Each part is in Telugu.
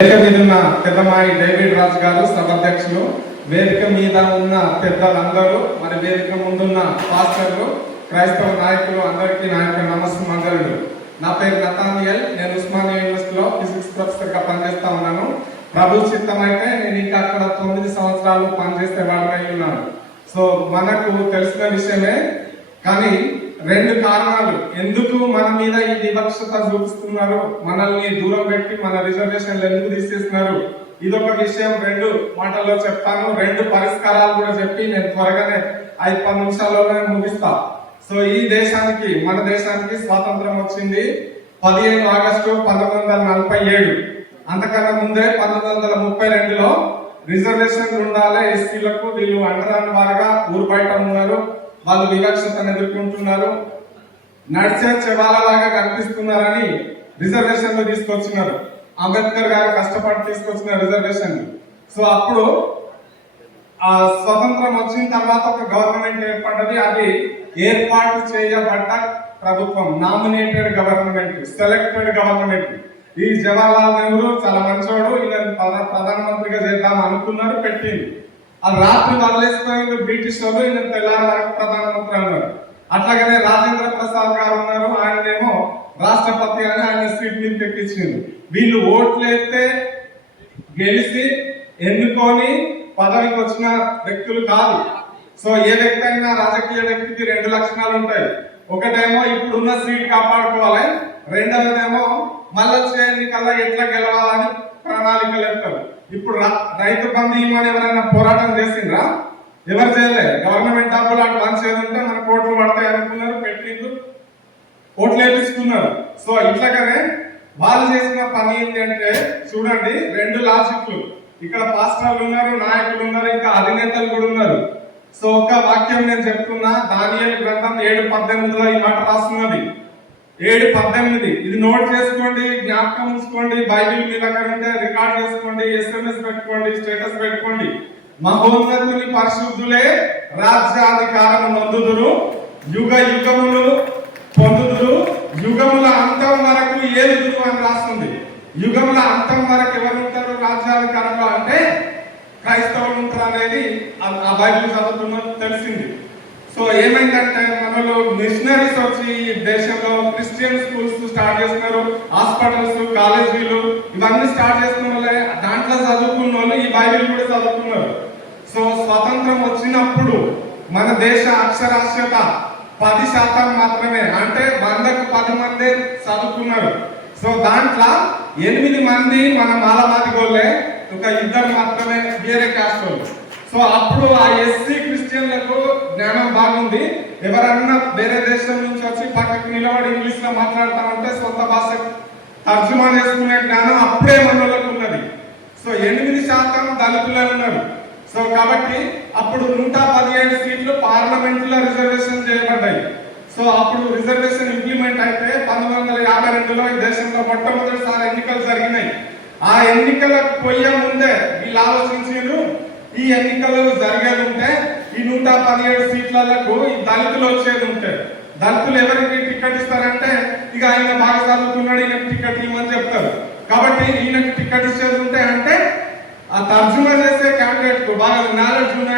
వేదిక మీద ఉన్న పెద్దమాయి డేవిడ్ రాజు గారు సభాధ్యక్షులు, వేదిక మీద ఉన్న పెద్దలందరూ, మరి వేదిక ముందున్న పాస్టర్లు, క్రైస్తవ నాయకులు అందరికీ నా యొక్క నమస్కారాలు. నా పేరు నతానియల్. నేను ఉస్మానియా యూనివర్సిటీలో ఫిజిక్స్ ప్రొఫెసర్ గా పనిచేస్తా ఉన్నాను. ప్రభు చిత్తం అయితే నేను ఇంకా అక్కడ 9 సంవత్సరాలు పనిచేస్తే వాడినై ఉన్నాను. సో మనకు తెలిసిన విషయమే, కానీ 2 కారణాలు ఎందుకు మన మీద ఈ వివక్షత చూపిస్తున్నారు, మనల్ని దూరం పెట్టి మన రిజర్వేషన్లు ఎందుకు తీసేస్తున్నారు, ఇదొక విషయం 2 మాటల్లో చెప్తాను. 2 పరిష్కారాలు కూడా చెప్పి నేను త్వరగానే 5-10 నిమిషాల్లోనే ముగిస్తా. సో ఈ దేశానికి, మన దేశానికి స్వాతంత్రం వచ్చింది 15 ఆగస్టు 1947. అంతకన్నా ముందే 1932లో రిజర్వేషన్లు ఉండాలి ఎస్సీలకు. వీళ్ళు అండరాని వారుగా ఊరు బయట ఉన్నారు, వాళ్ళు వివక్షతను ఎదుర్కొంటున్నారు, నడిచే చెవాలలాగా కనిపిస్తున్నారని రిజర్వేషన్లు తీసుకొచ్చినారు. అంబేద్కర్ గారు కష్టపడి తీసుకొచ్చిన రిజర్వేషన్లు. సో అప్పుడు ఆ స్వతంత్రం వచ్చిన తర్వాత ఒక గవర్నమెంట్ ఏర్పడ్డది. అది ఏర్పాటు చేయబడ్డ ప్రభుత్వం, నామినేటెడ్ గవర్నమెంట్, సెలెక్టెడ్ గవర్నమెంట్. ఈ జవహర్లాల్ నెహ్రూ చాలా మంచోడు, ఈయన ప్రధానమంత్రిగా చేద్దాం అనుకున్నారు, పెట్టింది. అది రాత్రి వదిలేసిపోయింది బ్రిటిష్ వాళ్ళు, ఈయన తెల్లారి వరకు ప్రధానమంత్రి అన్నారు. అట్లాగనే రాజేంద్ర ప్రసాద్ గారు ఉన్నారు, ఆయనేమో రాష్ట్రపతి అని ఆయన సీట్ మీద ఎక్కించింది. వీళ్ళు ఓట్లు వేస్తే గెలిచి ఎన్నుకొని పదవికి వచ్చిన వ్యక్తులు కాదు. సో ఏ వ్యక్తి అయినా, రాజకీయ వ్యక్తికి 2 లక్షణాలు ఉంటాయి. ఒకటేమో ఇప్పుడున్న సీట్ కాపాడుకోవాలి, రెండవదేమో మళ్ళీ వచ్చే ఎన్నికల్లో ఎట్లా గెలవాలని ప్రణాళికలు చెప్తారు. ఇప్పుడు రైతు బంధు ఇవ్వమని ఎవరైనా పోరాటం చేసిండ్రా? ఎవరు చేయలే. గవర్నమెంట్ డబ్బులు అటు లంచ్ ఏదంటే మన కోట్లు పడతాయి అనుకున్నారు, పెట్టిండ్రు, ఓట్లు వేపించుకున్నారు. సో ఇట్లాగనే వాళ్ళు చేసిన పని ఏంటంటే చూడండి, 2 లాజిక్లు. ఇక్కడ పాస్టర్లు ఉన్నారు, నాయకులు ఉన్నారు, ఇంకా అధినేతలు కూడా ఉన్నారు. సో ఒక వాక్యం నేను చెప్తున్నా, దానియేలు గ్రంథం 7:18లో ఈ మాట రాస్తున్నది. 7:18 ఇది నోట్ చేసుకోండి, జ్ఞాపకం ఉంచుకోండి, బైబిల్ మీద ఉంటే రికార్డ్ చేసుకోండి, SMS పెట్టుకోండి, స్టేటస్ పెట్టుకోండి. మహోన్నతుని పరిశుద్ధులే రాజ్యాధికారం నొందుదురు, యుగ యుగములు పొందుదురు, యుగముల అంతం వరకు ఏలుదురు అని రాస్తుంది. యుగముల అంతం వరకు ఎవరు ఉంటారు రాజ్యాధికారంలో అంటే క్రైస్తవులు ఉంటారు అనేది ఆ బైబిల్ చదువుతున్న తెలిసింది. సో ఏమైందంటే మనలో మిషనరీస్ వచ్చి దేశంలో క్రిస్టియన్ స్కూల్స్ స్టార్ట్ చేస్తున్నారు, హాస్పిటల్స్, కాలేజీలు ఇవన్నీ స్టార్ట్ చేస్తున్న వాళ్ళే. దాంట్లో చదువుకున్న వాళ్ళు ఈ బైబిల్ కూడా చదువుకున్నారు. సో స్వతంత్రం వచ్చినప్పుడు మన దేశ అక్షరాస్యత 10% మాత్రమే, అంటే 100కు 10 మంది చదువుకున్నారు. సో దాంట్లో 8 మంది మన మాలమాది గోళ్ళే, ఒక 2 మాత్రమే వేరే కాస్ట్ వాళ్ళు. సో అప్పుడు ఆ ఎస్సీ క్రిస్టియన్లకు జ్ఞానం బాగుంది. ఎవరన్నా వేరే దేశం నుంచి వచ్చి పక్కకు నిలబడి ఇంగ్లీష్ లో మాట్లాడతామంటే సొంత భాష తర్జుమా చేసుకునే జ్ఞానం అప్పుడే మనలోకి ఉన్నది. సో 8% దళితులే ఉన్నారు. సో కాబట్టి అప్పుడు 117 సీట్లు పార్లమెంట్ లో రిజర్వేషన్ చేయబడ్డాయి. సో అప్పుడు రిజర్వేషన్ ఇంప్లిమెంట్ అయితే 1952లో ఈ దేశంలో మొట్టమొదటిసారి ఎన్నికలు జరిగినాయి. ఆ ఎన్నికలకు పోయే ముందే వీళ్ళు ఆలోచించారు, ఈ ఎన్నికలు జరిగేది ఉంటే ఈ 117 సీట్లకు ఈ దళితులు వచ్చేది ఉంటే, దళితులు ఎవరికి టికెట్ ఇస్తారంటే ఇక ఆయన బాగా చదువుకున్నాడు, ఈయనకు టికెట్ ఇవ్వమని చెప్తారు. కాబట్టి ఈయనకు టికెట్ ఇచ్చేది ఉంటే అంటే ఆ తర్జుమా చేసే క్యాండిడేట్ కు బాగా నాలెడ్జ్ ఉన్న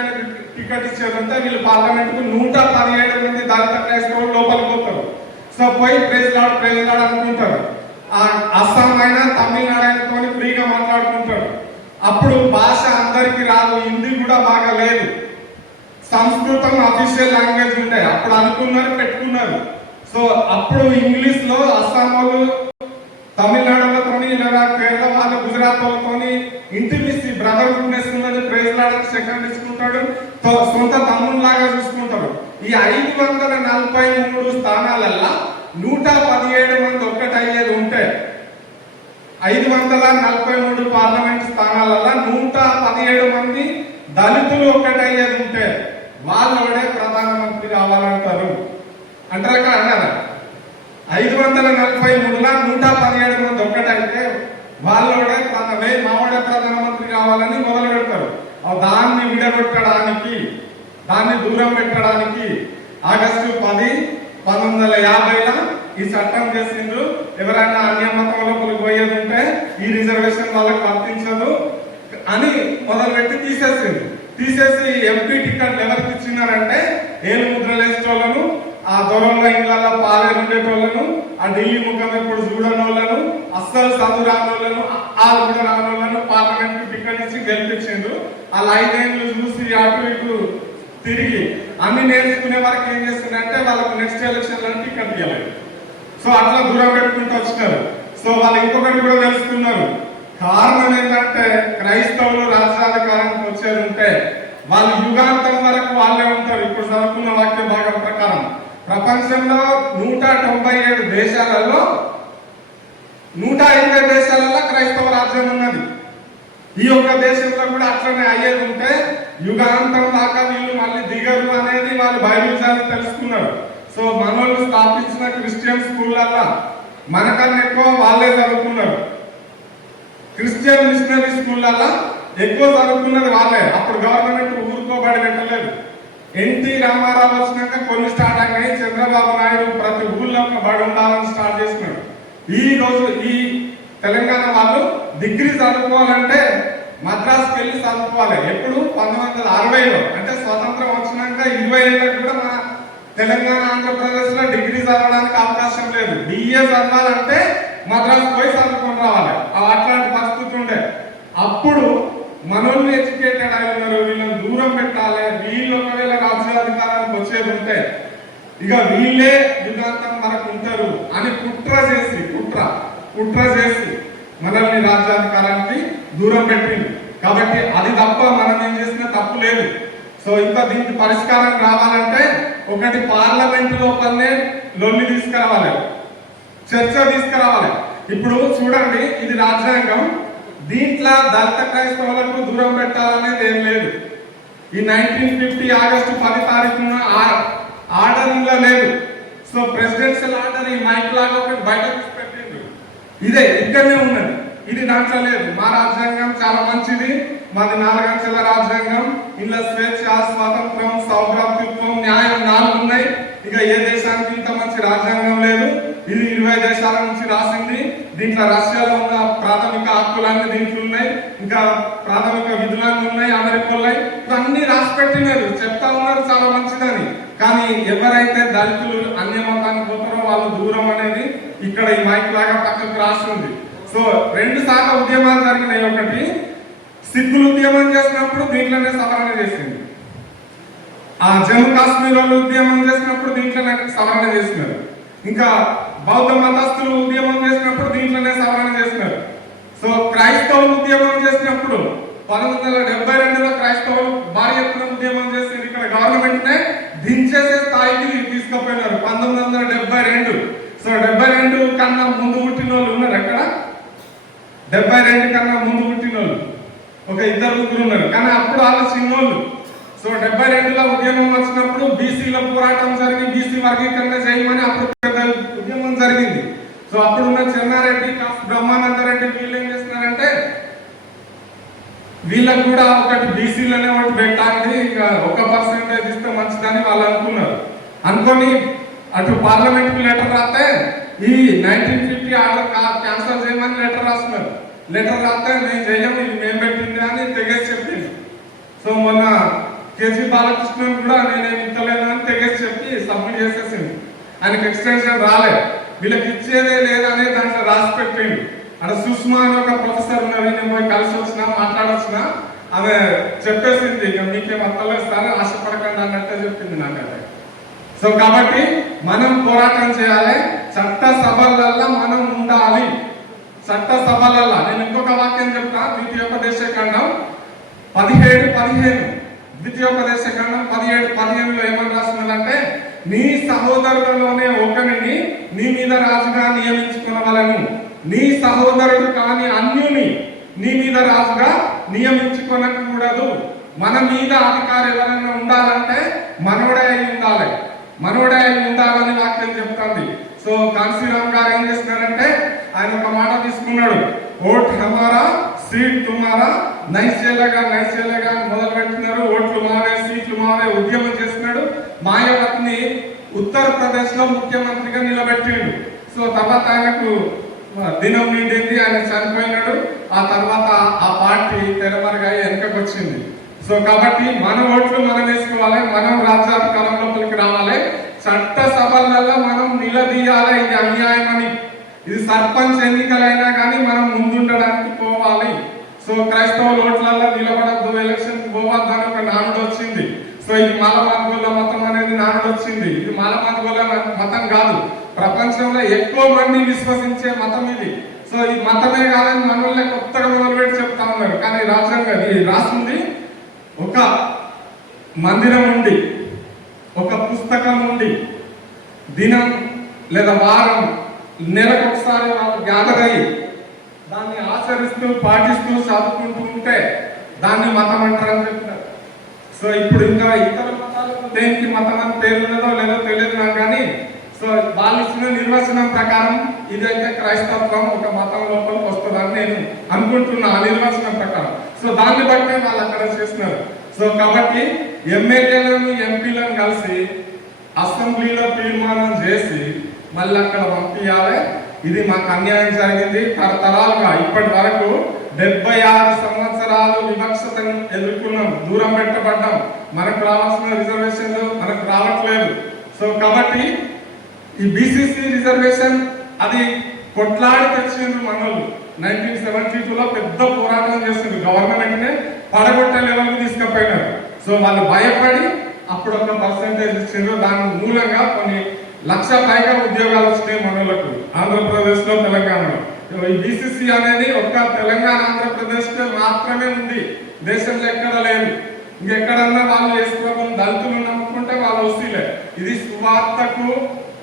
టికెట్ ఇచ్చేది ఉంటే వీళ్ళు పార్లమెంట్ కు 117 మంది దళిత క్రైస్తవులు లోపలికి పోతారు. సో పోయి ప్రైజ్ లాడ్ అనుకుంటారు. ఆ అస్సాం అయినా తమిళనాడు అయినా ఫ్రీగా మాట్లాడుకుంటారు. అప్పుడు భాష అందరికి రాదు, హిందీ కూడా బాగా లేదు, సంస్కృతం అఫీషియల్ లాంగ్వేజ్ ఉండే. అప్పుడు అనుకున్నారు, పెట్టుకున్నారు. సో అప్పుడు ఇంగ్లీష్ లో అస్సాం వాళ్ళు తమిళనాడులతోని, లేదా కేరళ వాళ్ళు గుజరాత్ వాళ్ళతోని ఇంటిమిసి బ్రదర్హుడ్నెస్ ఉన్నది, ప్రైజ్ లాడని సెకండ్ ఇచ్చుకుంటాడు, సొంత తమ్ముళ్ళలాగా చూసుకుంటారు. ఈ 543 స్థానాలల్లా 117 మంది ఒక్కటయ్యేది ఉంటే, 543 పార్లమెంట్ స్థానాలలో 117 మంది దళితులు ఒక్కటయ్యేది ఉంటే వాళ్ళోడే ప్రధానమంత్రి కావాలంటారు. అంటారు అన్నారా? 543లో 117 మంది ఒక్కటైతే వాళ్ళోడే మావాడే ప్రధానమంత్రి కావాలని మొదలు పెడతారు. దాన్ని విడగొట్టడానికి, దాన్ని దూరం పెట్టడానికి ఆగస్టు 10, 1950 ఈ చట్టం చేసిండ్రు. ఎవరైనా అన్య మతంలోకి పోయేది ఉంటే ఈ రిజర్వేషన్ వాళ్ళకి వర్తించదు అని మొదలుపెట్టి తీసేసి ఎంపీ టికెట్లు ఎవరికి ఇచ్చినారంటే ఏలు ముద్రలు వేసేటోళ్ళను, ఆ దొరల ఇళ్లలో పాలేరు ఉండేటోళ్ళను, ఆ ఢిల్లీ ముఖం ఎప్పుడు చూడనోళ్ళను, అస్సలు చదువు రానోళ్ళను, వాళ్ళు కూడా రానోళ్ళను పార్లమెంట్ టికెట్ ఇచ్చి గెలిపించిండ్రు. వాళ్ళ 5 ఏళ్ళు చూసి అటు ఇటు తిరిగి అన్ని నేర్చుకునే వరకు ఏం చేస్తుందంటే వాళ్ళకు నెక్స్ట్ ఎలక్షన్ లో టికెట్ ఇవ్వలేదు. సో అట్లా దూరం పెట్టుకుంటూ వచ్చినారు. సో వాళ్ళు ఇంకొకటి కూడా తెలుసుకున్నారు. కారణం ఏంటంటే క్రైస్తవులు రాజ్యాధికారానికి వచ్చేది ఉంటే వాళ్ళు యుగాంతం వరకు వాళ్ళే ఉంటారు. ఇప్పుడు చదువుకున్న వాక్య భాగం ప్రకారం ప్రపంచంలో 197 దేశాలలో 180 దేశాలలో క్రైస్తవ రాజ్యం ఉన్నది. ఈ ఒక్క దేశంలో కూడా అట్లనే అయ్యేది ఉంటే యుగాంతం దాకా వీళ్ళు మళ్ళీ దిగరు అనేది వాళ్ళు బైబిల్ చదివి తెలుసుకున్నారు. సో మనోళ్ళు స్థాపించిన క్రిస్టియన్ స్కూళ్ళల్లో మనకన్నా ఎక్కువ వాళ్ళే చదువుకున్నారు. క్రిస్టియన్ మిషనరీ స్కూళ్ళల్లో ఎక్కువ చదువుకున్నది వాళ్ళే. అప్పుడు గవర్నమెంట్ ఊరుకోబడి పెట్టలేదు. ఎన్టీ రామారావు వచ్చినాక కొన్ని స్టార్ట్ అయినాయి. చంద్రబాబు నాయుడు ప్రతి ఊళ్ళో ఒక బడి ఉండాలని స్టార్ట్ చేసినాడు. ఈ రోజు ఈ తెలంగాణ వాళ్ళు డిగ్రీ చదువుకోవాలంటే మద్రాసుకి వెళ్ళి చదువుకోవాలి. ఎప్పుడు 1960లో అంటే స్వతంత్రం వచ్చినాక 20 ఏళ్ళకి కూడా మన తెలంగాణ ఆంధ్రప్రదేశ్ లో డిగ్రీ చదవడానికి అవకాశం లేదు. బిఏ చదవాలంటే మద్రాసు పోయి చదువుకొని రావాలి. అట్లాంటి పరిస్థితి ఉండే. అప్పుడు మనోళ్ళు ఎడ్యుకేటెడ్ అయినారు. వీళ్ళని దూరం పెట్టాలి. వీళ్ళు ఒకవేళ రాజ్యాధికారానికి వచ్చేది ఉంటే ఇక వీళ్ళే యుగాంతం మనకు ఉంటారు అని కుట్ర చేసి మనల్ని రాజ్యాధికారానికి దూరం పెట్టింది. కాబట్టి అది తప్ప మనం ఏం చేసినా తప్పు లేదు. సో ఇంకా దీనికి పరిష్కారం రావాలంటే ఒకటి పార్లమెంట్ లోపలనే లొల్లి తీసుకురావాలి, చర్చ తీసుకురావాలి. ఇప్పుడు చూడండి, ఇది రాజ్యాంగం. దీంట్లో దళిత క్రైస్తవులకు దూరం పెట్టాలనేది ఏం లేదు. ఈ 1950 ఆగస్టు 10 తారీఖున ఆర్డర్ లేదు. సో ప్రెసిడెన్షియల్ ఆర్డర్ ఈ మైక్ లాగా ఒకటి బయట పెట్టిండు. ఇదే ఇక్కడనే ఉన్నది. ఇది దాంట్లో లేదు. మా రాజ్యాంగం చాలా మంచిది. మాది 4 అంచెల రాజ్యాంగం. ఇందులో స్వేచ్ఛ, స్వాతంత్రం, సౌభ్రాతృత్వం, న్యాయం 4 ఉన్నాయి. ఇక ఏ దేశానికి ఇంత మంచి రాజ్యాంగం లేదు. ఇది 20 దేశాల నుంచి రాసింది. దీంట్లో రష్యాలో ఉన్న ప్రాథమిక హక్కులన్నీ దీంట్లో ఉన్నాయి. ఇంకా ప్రాథమిక విధులన్నీ ఉన్నాయి. అమెరికాలో ఇవన్నీ రాసి పెట్టినారు. చెప్తా ఉన్నారు చాలా మంచిదని. కానీ ఎవరైతే దళితులు అన్య మతానికి పోతారో వాళ్ళు దూరం అనేది ఇక్కడ ఈ మైక్ లాగా పక్కకు రాస్తుంది. సో 2 సార్లు ఉద్యమాలు జరిగినాయి. ఒకటి సిక్కులు ఉద్యమం చేసినప్పుడు దీంట్లోనే సవరణ చేసింది. ఆ జమ్మూ కాశ్మీర్ వాళ్ళు ఉద్యమం చేసినప్పుడు దీంట్లోనే సవరణ చేసినారు. ఇంకా బౌద్ధ మతస్థులు ఉద్యమం చేసినప్పుడు దీంట్లోనే సవరణ చేసినారు. సో క్రైస్తవులు ఉద్యమం చేసినప్పుడు 1972లో క్రైస్తవులు భారీ ఎత్తున ఉద్యమం చేసి ఇక్కడ గవర్నమెంట్ నే దించేసే స్థాయికి తీసుకుపోయినారు 1972. సో 72 కన్నా ముందు పుట్టిన వాళ్ళు ఉన్నారు అక్కడ. 72 కన్నా ముందు పుట్టిన వాళ్ళు ఒక 2-3 ఉన్నారు. కానీ అప్పుడు వాళ్ళు చిన్నోళ్ళు. సో 72లో ఉద్యమం వచ్చినప్పుడు బీసీలో పోరాటం జరిగి బీసీ వర్గీకరణ చేయమని అప్పుడు ఉద్యమం జరిగింది. సో అప్పుడున్న చెన్నారెడ్డి, బ్రహ్మానందరెడ్డి వీళ్ళు ఏం చేస్తున్నారంటే వీళ్ళకు కూడా ఒకటి బీసీలోనే ఒకటి పెట్టాలి, ఇంకా 1% ఇస్తే మంచిదని వాళ్ళు అనుకున్నారు. అనుకొని అటు పార్లమెంట్ కి లెటర్ రాస్తే ఈ 1950 ఆర్డర్ క్యాన్సల్ చేయమని లెటర్ రాస్తున్నారు. లెటర్ రాస్తే మేము చెయ్యం, ఇది మేము పెట్టింది అని తెగేసి చెప్పింది. సో మొన్న కేజీ బాలకృష్ణ కూడా నేనేమి ఇస్తలేదని తెగేసి చెప్పి సబ్మిట్ చేసేసింది. ఆయనకి ఎక్స్టెన్షన్ రాలేదు. వీళ్ళకి ఇచ్చేదే లేదనే దాంట్లో రాసి పెట్టిండు. అక్కడ సుష్మా అని ఒక ప్రొఫెసర్ ఉన్నారు. నేను పోయి కలిసి వచ్చినా మాట్లాడొచ్చినా ఆమె చెప్పేసింది, ఇక మీకేం అత్తలేస్తారని ఆశపడకండి అన్నట్టే చెప్పింది నాకు అదే. సో కాబట్టి మనం పోరాటం చేయాలి. చట్ట సభలల్లో మనం ఉండాలి. చట్ట సభలల్లో నేను ఇంకొక వాక్యం చెప్తా. ద్వితీయోపదేశకాండం 17:15 ద్వితీయోపదేశకాండం 17:15లో ఏమని రాస్తున్నదంటే నీ సహోదరులలోనే ఒకరిని నీ మీద రాజుగా నియమించుకునవలెను. నీ సహోదరుడు కాని అన్యుని నీ మీద రాజుగా నియమించుకొనకూడదు. మన మీద అధికారి ఎవరైనా ఉండాలంటే మనోడే అయి ఉండాలి. మనోడే అయి ఉండాలని వాక్యం చెప్తుంది. సో కాంశీరామ్ గారు ఏం చేస్తున్నారంటే ఆయన ఒక మాట తీసుకున్నాడు. ఓట్ హమారా సీట్ తుమారా, నైస్ చేయలేగా మొదలు పెట్టినారు. ఓట్లు మావే, సీట్లు మావే ఉద్యమం చేస్తున్నాడు. మాయావతిని ఉత్తరప్రదేశ్ లో ముఖ్యమంత్రిగా నిలబెట్టిండు. సో తర్వాత ఆయనకు దినం నిండింది, ఆయన చనిపోయినాడు. ఆ తర్వాత ఆ పార్టీ తెరమరుగా వెనుకకు వచ్చింది. సో కాబట్టి మన ఓట్లు మనం వేసుకోవాలి, మనం రాజ్యాధికారం లోపలికి రావాలి, చట్ట సభలలో మనం నిలదీయాలి ఇది అన్యాయం అని. ఇది సర్పంచ్ ఎన్నికలైనా కానీ మనం ముందుండడానికి పోవాలి. సో క్రైస్తవ ఓట్లలో నిలబడద్దు, ఎలక్షన్ పోవద్దు అని ఒక నానుడు వచ్చింది. సో ఇది మాలమాదిగోళ్ళ మతం అనేది నానుడు వచ్చింది. ఇది మాలమాదిగోళ్ళ మతం కాదు, ప్రపంచంలో ఎక్కువ మంది విశ్వసించే మతం ఇది. సో ఈ మతమే కాదని మనల్ని కొత్తగా మొదలుపెట్టి చెప్తా ఉన్నారు. కానీ రాజ్యాంగం ఇది రాసింది ఒక మందిరం ఉండి, ఒక పుస్తకం ఉండి, దినం లేదా వారం నెలకు ఒకసారి వాళ్ళు గ్యాదర్ అయ్యి దాన్ని ఆచరిస్తూ పాటిస్తూ చదువుకుంటూ ఉంటే దాన్ని మతం అంటారని చెప్తున్నారు. సో ఇప్పుడు ఇంకా ఇతర మతాలకు దేనికి మతం అని పేరు ఉన్నదో లేదో తెలియదు నాకు, కానీ సో వాళ్ళు ఇచ్చిన నిర్వచనం ప్రకారం ఇదైతే క్రైస్తవం ఒక మతం లోపలికి వస్తుందని నేను అనుకుంటున్నా, ఆ నిర్వచనం ప్రకారం. సో దాన్ని బట్టి వాళ్ళు అక్కడ చేస్తున్నారు. సో కాబట్టి ఎమ్మెల్యేలను ఎంపీలను కలిసి అసెంబ్లీలో తీర్మానం చేసి మళ్ళీ అక్కడ పంపించాలి. ఇది మాకు అన్యాయం జరిగింది. తరతరాలుగా ఇప్పటి వరకు 76 సంవత్సరాలు వివక్షతను ఎదుర్కొన్నాం, దూరం పెట్టబడ్డాం, మనకు రావాల్సిన రిజర్వేషన్లు మనకు రావట్లేదు. సో కాబట్టి ఈ బీసీసీ రిజర్వేషన్ అది కొట్లాడి తెచ్చిండ్రు మనోళ్ళు. 1972లో పెద్ద పోరాటం చేసిండ్రు, గవర్నమెంట్ నే పడగొట్టే లెవెల్కి తీసుకుపోయినారు. సో వాళ్ళు భయపడి అప్పుడు ఒక పర్సెంటేజ్ ఇచ్చిండ్రు. దాని మూలంగా కొన్ని లక్ష పైగా ఉద్యోగాలు వచ్చినాయి మనోళ్ళకు ఆంధ్రప్రదేశ్ లో, తెలంగాణలో. ఈ బీసీసీ అనేది ఒక్క తెలంగాణ ఆంధ్రప్రదేశ్ మాత్రమే ఉంది, దేశంలో ఎక్కడ లేదు. ఇంకెక్కడన్నా వాళ్ళు వేసుకోవడం దళితులు నమ్ముకుంటే వాళ్ళు వస్తీలే. ఇది సువార్తకు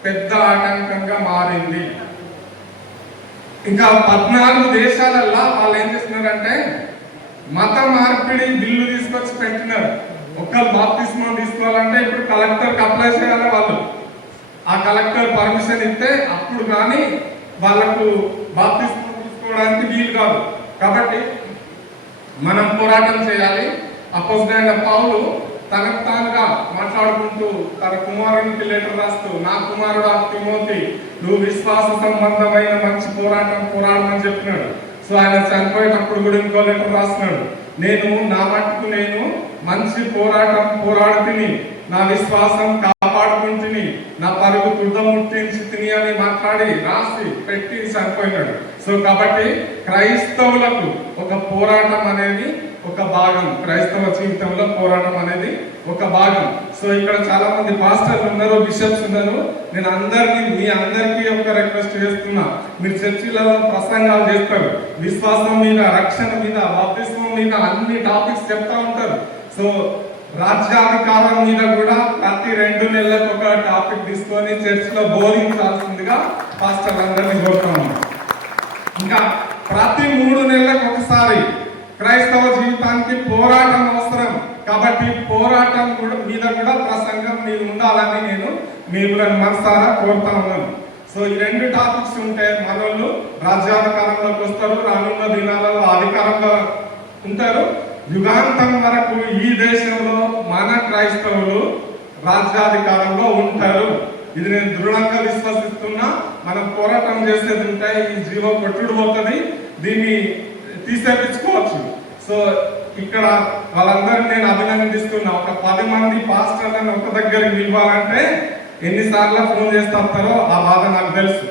పెద్ద ఆటంకంగా మారింది. ఇంకా 14 దేశాలల్లో వాళ్ళు ఏం చేస్తున్నారంటే మత మార్పిడి బిల్లు తీసుకొచ్చి పెట్టినారు. ఒక్కరు బాప్తిస్మం తీసుకోవాలంటే ఇప్పుడు కలెక్టర్కి అప్లై చేయాలి వాళ్ళు. ఆ కలెక్టర్ పర్మిషన్ ఇస్తే అప్పుడు కానీ వాళ్ళకు బాప్తిస్మం తీసుకోవడానికి వీలు కాదు. కాబట్టి మనం పోరాటం చేయాలి. అపోజిట్ పౌలు తనకు తానుగా మాట్లాడుకుంటూ తన కుమారునికి లెటర్ రాస్తూ, నా కుమారుడు తిమోతి, నువ్వు విశ్వాస సంబంధమైన మంచి పోరాటం పోరాడమని చెప్పినాడు. సో ఆయన చనిపోయేటప్పుడు కూడా ఇంకో లెటర్ రాస్తున్నాడు, నేను నా మట్టుకు నేను మంచి పోరాటం పోరాడుతుని, నా విశ్వాసం కాపాడుకుంటుని, నా పరుగు తుడముట్టించి తిని అని మాట్లాడి రాసి పెట్టి చనిపోయినాడు. సో కాబట్టి క్రైస్తవులకు ఒక పోరాటం అనేది ఒక భాగం, క్రైస్తవ జీవితంలో పోరాటం అనేది ఒక భాగం. సో ఇక్కడ చాలా మంది పాస్టర్లు ఉన్నారు, బిషప్స్ ఉన్నారు. నేను మీ అందరికీ ఒక రిక్వెస్ట్ చేస్తున్నా, మీరు చర్చిలలో ప్రసంగాలు చేస్తారు, విశ్వాసం మీద, రక్షణ మీద, బాప్తిస్మం మీద అన్ని టాపిక్స్ చెప్తా ఉంటారు. సో రాజ్యాధికారం మీద కూడా ప్రతి 2 నెలలకు ఒక టాపిక్ తీసుకొని చర్చిలో బోధించాల్సిందిగా పాస్టర్లు అందరినీ కోరుతాము. ఇంకా ప్రతి 3 నెలలకు ఒకసారి క్రైస్తవ జీవితానికి పోరాటం అవసరం. కాబట్టి పోరాటం మీద కూడా ప్రసంగం మీరు ఉండాలని నేను మిమ్మల్ని మనసారా కోరుతా ఉన్నాను. సో ఈ 2 టాపిక్స్ ఉంటే మనోళ్ళు రాజ్యాధికారంలోకి వస్తారు, రానున్న దినాలలో అధికారంలో ఉంటారు. యుగాంతం వరకు ఈ దేశంలో మన క్రైస్తవులు రాజ్యాధికారంలో ఉంటారు. ఇది నేను దృఢంగా విశ్వసిస్తున్నా. మనం పోరాటం చేసేది ఉంటే ఈ జీవో కొట్టుడు పోతుంది, దీన్ని తీసేపించుకోవచ్చు. సో ఇక్కడ వాళ్ళందరినీ నేను అభినందిస్తున్నా. ఒక 10 మంది పాస్టర్లను ఒక దగ్గరికి పిలవాలంటే ఎన్నిసార్లు ఫోన్ చేస్తారో ఆ బాధ నాకు తెలుసు.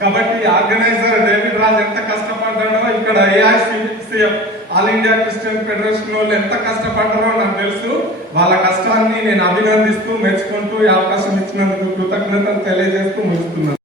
కాబట్టి ఆర్గనైజర్ డేవిడ్ రాజ్ ఎంత కష్టపడ్డాడో, ఇక్కడ ఏఐసిసిఎఫ్ ఆల్ ఇండియా క్రిస్టియన్ ఫెడరేషన్ వాళ్ళు ఎంత కష్టపడ్డారో నాకు తెలుసు. వాళ్ళ కష్టాన్ని నేను అభినందిస్తూ మెచ్చుకుంటూ ఈ అవకాశం ఇచ్చినందుకు కృతజ్ఞతలు తెలియజేస్తూ ముగిస్తున్నాను.